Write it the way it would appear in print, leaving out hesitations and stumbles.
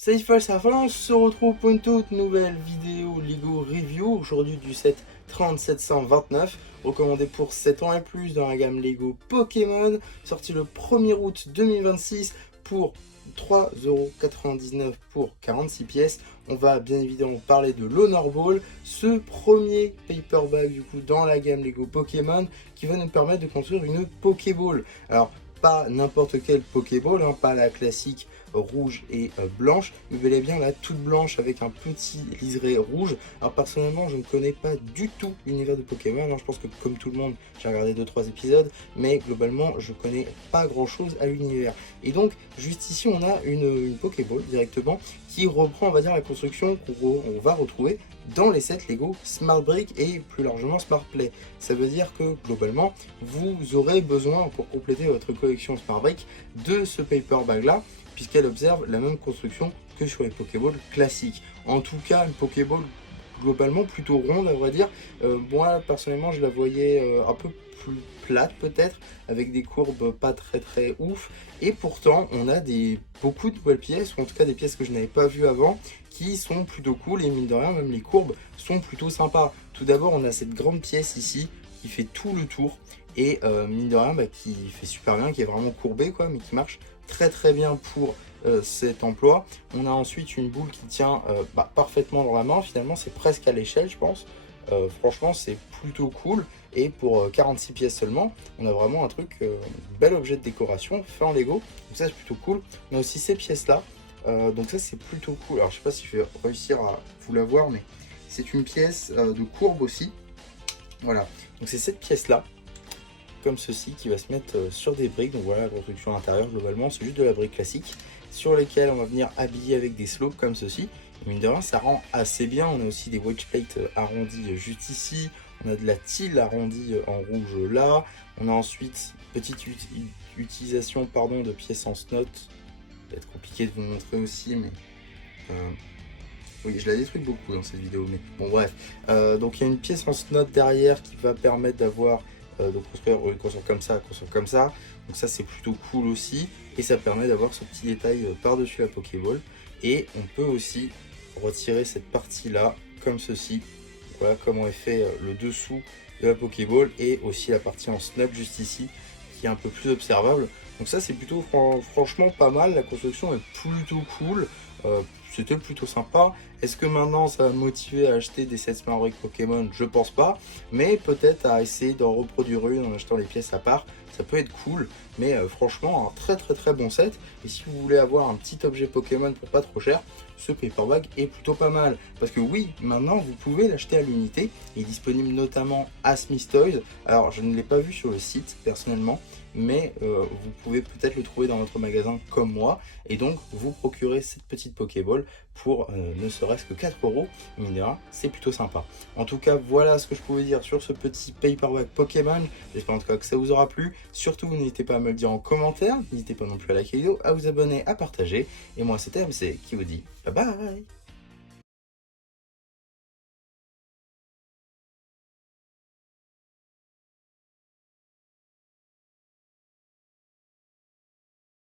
Salut ça va, on se retrouve pour une toute nouvelle vidéo Lego Review, aujourd'hui du set 3729, recommandé pour 7 ans et plus dans la gamme Lego Pokémon, sorti le 1er août 2026 pour 3,99€ pour 46 pièces. On va bien évidemment parler de l'Honor Ball, ce premier paperback du coup dans la gamme Lego Pokémon qui va nous permettre de construire une Pokéball. Alors pas n'importe quelle Pokéball, hein, pas la classique rouge et blanche, mais bel et bien la toute blanche avec un petit liseré rouge. Alors personnellement je ne connais pas du tout l'univers de Pokémon, alors je pense que comme tout le monde j'ai regardé 2-3 épisodes, mais globalement je connais pas grand chose à l'univers. Et donc juste ici on a une Pokéball directement qui reprend on va dire la construction qu'on va retrouver dans les sets Lego Smart Brick et plus largement Smart Play. Ça veut dire que globalement vous aurez besoin pour compléter votre collection Smart Brick de ce paperback là, puisqu'elle observe la même construction que sur les Pokéballs classiques. En tout cas, une Pokéball globalement plutôt ronde à vrai dire. Moi personnellement je la voyais un peu plus plate peut-être, avec des courbes pas très ouf, et pourtant on a beaucoup de nouvelles pièces, ou en tout cas des pièces que je n'avais pas vues avant, qui sont plutôt cool, et mine de rien même les courbes sont plutôt sympas. Tout d'abord on a cette grande pièce ici qui fait tout le tour, et mine de rien qui fait super bien, qui est vraiment courbée quoi, mais qui marche très bien pour cet emploi. On a ensuite une boule qui tient parfaitement dans la main, finalement c'est presque à l'échelle je pense. Franchement c'est plutôt cool, et pour 46 pièces seulement on a vraiment un truc, bel objet de décoration fait en Lego, donc ça c'est plutôt cool. On a aussi ces pièces là, donc ça c'est plutôt cool. Alors je sais pas si je vais réussir à vous la voir, mais c'est une pièce de courbe aussi, voilà. Donc c'est cette pièce là comme ceci qui va se mettre sur des briques. Donc voilà la construction intérieure, globalement c'est juste de la brique classique sur lesquelles on va venir habiller avec des slopes comme ceci. Et mine de rien ça rend assez bien. On a aussi des wedge plates arrondis juste ici, on a de la tile arrondie en rouge là, on a ensuite petite utilisation de pièces en snot. Ça va être compliqué de vous montrer aussi, mais oui, je la détruis beaucoup dans cette vidéo, mais bon bref. Donc il y a une pièce en snot derrière qui va permettre d'avoir de construire une construire comme ça. Donc ça c'est plutôt cool aussi, et ça permet d'avoir ce petit détail par-dessus la Pokéball. Et on peut aussi retirer cette partie là comme ceci. Voilà comment est fait le dessous de la Pokéball, et aussi la partie en snap juste ici qui est un peu plus observable. Donc ça c'est plutôt franchement pas mal, la construction est plutôt cool. C'était plutôt sympa. Est-ce que maintenant ça va me motiver à acheter des sets Smart Brick Pokémon? Je pense pas, mais peut-être à essayer d'en reproduire une en achetant les pièces à part, ça peut être cool. Mais franchement un très bon set, et si vous voulez avoir un petit objet Pokémon pour pas trop cher, ce paperback est plutôt pas mal. Parce que oui, maintenant vous pouvez l'acheter à l'unité, il est disponible notamment à Smith Toys. Alors je ne l'ai pas vu sur le site personnellement, mais vous pouvez peut-être le trouver dans votre magasin comme moi, et donc vous procurer cette petite Pokéball pour ne serait-ce que 4€, mine de rien, c'est plutôt sympa. En tout cas, voilà ce que je pouvais dire sur ce petit paperback Pokémon. J'espère en tout cas que ça vous aura plu. Surtout, n'hésitez pas à me le dire en commentaire, n'hésitez pas non plus à liker la vidéo, à vous abonner, à partager. Et moi, c'était MC qui vous dit bye bye.